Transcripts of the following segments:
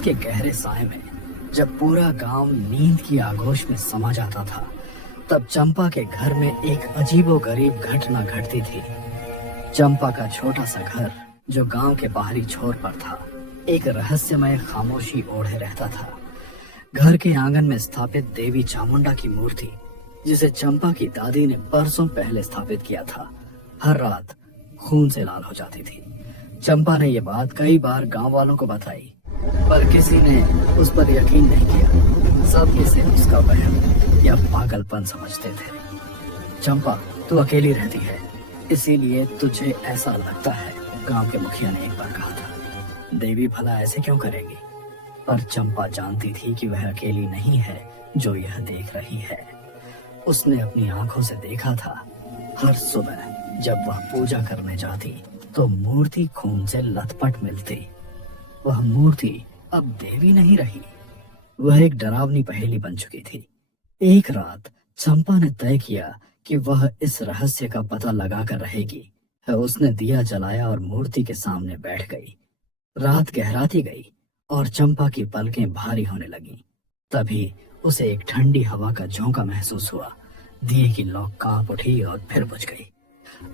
रात के गहरे साए में जब पूरा गांव नींद की आगोश में समा जाता था, तब चंपा के घर में एक अजीबोगरीब घटना घटती थी। चंपा का छोटा सा घर जो गांव के बाहरी छोर पर था, एक रहस्यमय खामोशी ओढ़े रहता था। घर के आंगन में स्थापित देवी चामुंडा की मूर्ति, जिसे चंपा की दादी ने बरसों पहले स्थापित किया था, हर रात खून से लाल हो जाती थी। चंपा ने यह बात कई बार गांव वालों को बताई, पर किसी ने उस पर यकीन नहीं किया। सब इसे उसका वहम या पागलपन समझते थे। चंपा, तू अकेली रहती है, इसीलिए तुझे ऐसा लगता है, गांव के मुखिया ने एक बार कहा था। देवी भला ऐसे क्यों करेगी? पर चंपा जानती थी कि वह अकेली नहीं है जो यह देख रही है। उसने अपनी आंखों से देखा था। हर सुबह जब वह पूजा करने जाती तो मूर्ति खून से लथपथ मिलती। वह मूर्ति अब देवी नहीं रही, वह एक डरावनी पहेली बन चुकी थी। एक रात चंपा ने तय किया कि वह इस रहस्य का पता लगाकर रहेगी। उसने दिया जलाया और मूर्ति के सामने बैठ गई। रात गहराती गई और चंपा की पलकें भारी होने लगीं। तभी उसे एक ठंडी हवा का झोंका महसूस हुआ। दिए की लौ कांप उठी और फिर बुझ गई।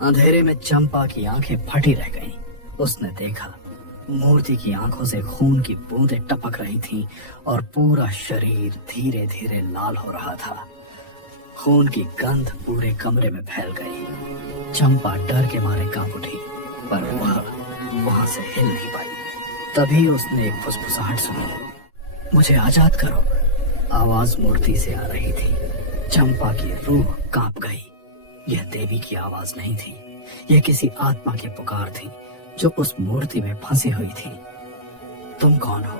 अंधेरे में चंपा की आंखें फटी रह गईं। उसने देखा, मूर्ति की आंखों से खून की बूंदें टपक रही थीं और पूरा शरीर धीरे धीरे लाल हो रहा था। खून की गंध पूरे कमरे में फैल गई। चंपा डर के मारे कांप उठी, पर वह वहां से हिल नहीं पाई। तभी उसने एक फुसफुसाहट सुनी, मुझे आजाद करो। आवाज मूर्ति से आ रही थी। चंपा की रूह कांप गई। यह देवी की आवाज नहीं थी, यह किसी आत्मा की पुकार थी जो उस मूर्ति में फंसी हुई थी। तुम कौन हो?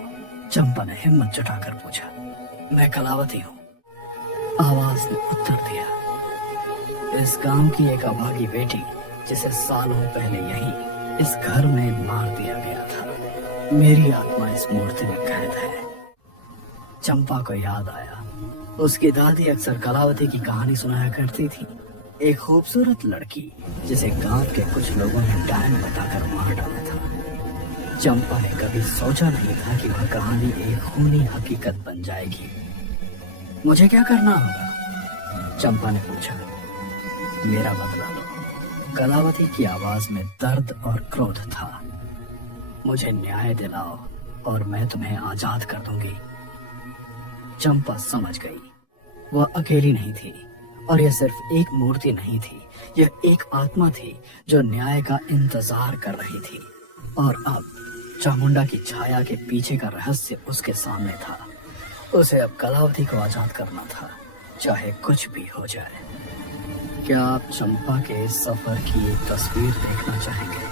चंपा ने हिम्मत जुटाकर पूछा। मैं कलावती हूँ, आवाज ने उत्तर दिया। इस गांव की एक अभागी बेटी, जिसे सालों पहले यहीं इस घर में मार दिया गया था। मेरी आत्मा इस मूर्ति में कैद है। चंपा को याद आया, उसकी दादी अक्सर कलावती की कहानी सुनाया करती थी। एक खूबसूरत लड़की जिसे गांव के कुछ लोगों ने डायन बताकर मार डाला था। चंपा ने कभी सोचा नहीं था कि वह कहानी एक खूनी हकीकत बन जाएगी। मुझे क्या करना होगा? चंपा ने पूछा। मेरा बदला लो। कलावती की आवाज में दर्द और क्रोध था। मुझे न्याय दिलाओ और मैं तुम्हें आजाद कर दूंगी। चंपा समझ गई, वह अकेली नहीं थी और यह सिर्फ एक मूर्ति नहीं थी, यह एक आत्मा थी जो न्याय का इंतजार कर रही थी। और अब चामुंडा की छाया के पीछे का रहस्य उसके सामने था। उसे अब कलावती को आजाद करना था, चाहे कुछ भी हो जाए। क्या आप चंपा के सफर की एक तस्वीर देखना चाहेंगे?